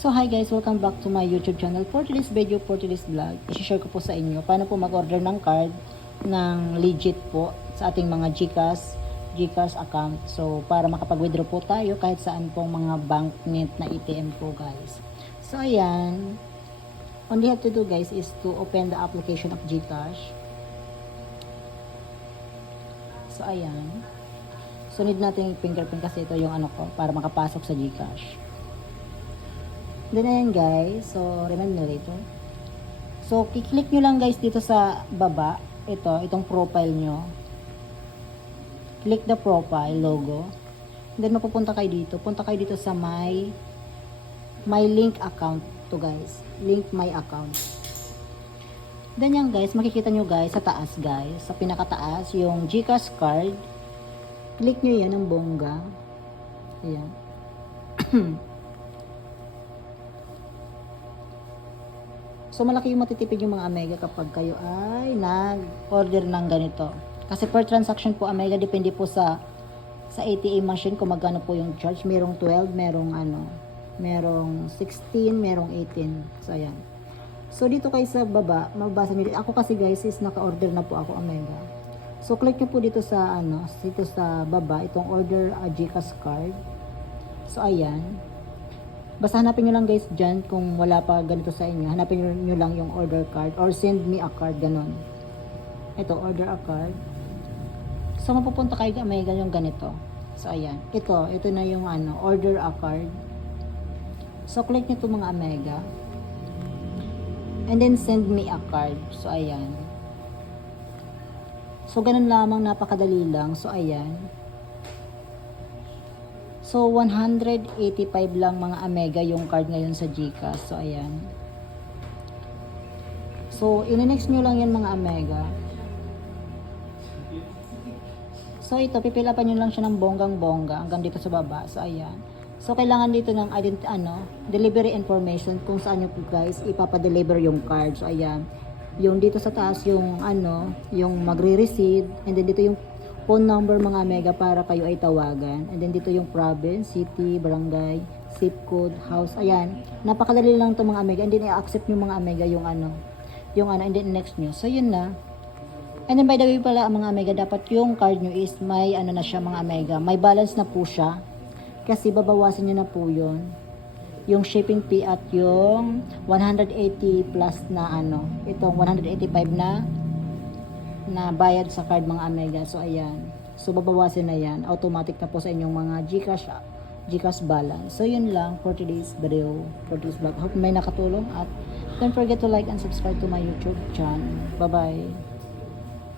So hi guys, welcome back to my YouTube channel. For today's video, for today's vlog, i-share ko po sa inyo paano po mag-order ng card ng legit po sa ating mga GCash account. So para makapag-withdraw po tayo kahit saan pong mga bank net na ATM po guys. So ayan, all you have to do guys is to open the application of GCash. So ayan, so need natin yung fingerprint kasi ito yung ano ko para makapasok sa GCash. Then ayan guys, so remember later. So kiklik nyo lang guys dito sa baba, itong profile nyo. Click the profile logo. Then mapupunta kayo dito. Punta kayo dito sa my link account to guys. Link my account. Then yan guys, makikita nyo guys sa taas guys, sa pinakataas yung GCash card. Click nyo yan ng bongga. Ayan. So, malaki yung matitipid yung mga Amiga kapag kayo ay nag-order ng ganito. Kasi per transaction po, Amiga, depende po sa ATM machine kung magkano po yung charge. Merong 12, merong 16, merong 18. So, ayan. So, dito kayo sa baba, mabasa nyo. Ako kasi guys, is naka-order na po ako Amiga. So, click nyo po dito sa, dito sa baba, itong order a GCash card. So, ayan. Basta hanapin nyo lang guys dyan kung wala pa ganito sa inyo. Hanapin nyo lang yung order card or send me a card, ganon. Ito, order a card. So, mapupunta kayo may yung ganito. So, ayan. Ito na yung order a card. So, click nyo ito mga Amiga. And then, send me a card. So, ayan. So, ganun lamang, napakadali lang. So, ayan. So, 185 lang mga Amiga yung card ngayon sa GCash. So, ayan. So, in-next nyo lang yan mga Amiga. So, ito, pipilapan nyo lang siya ng bonggang-bongga hanggang dito sa baba. So, ayan. So, kailangan dito ng delivery information kung saan nyo po guys ipapadeliver yung card. So, ayan. Yung dito sa taas, yung yung magre-receive. And then, dito yung phone number mga Amiga para kayo ay tawagan. And then dito yung province, city, barangay, zip code, house. Ayan. Napakadali lang to mga Amiga. And then i-accept nyo mga Amiga yung and then next nyo. So yun na. And then by the way pala mga Amiga, dapat yung card nyo is may na siya mga Amiga. May balance na po siya. Kasi babawasan nyo na po yun. Yung shipping fee at yung 180 plus na itong 185 na bayad sa card mga Amiga. So ayan. So babawasin na yan. Automatic na po sa inyong mga GCash balance. So yun lang for today's video, for today's vlog. Hope may nakatulong at don't forget to like and subscribe to my YouTube channel. Bye bye.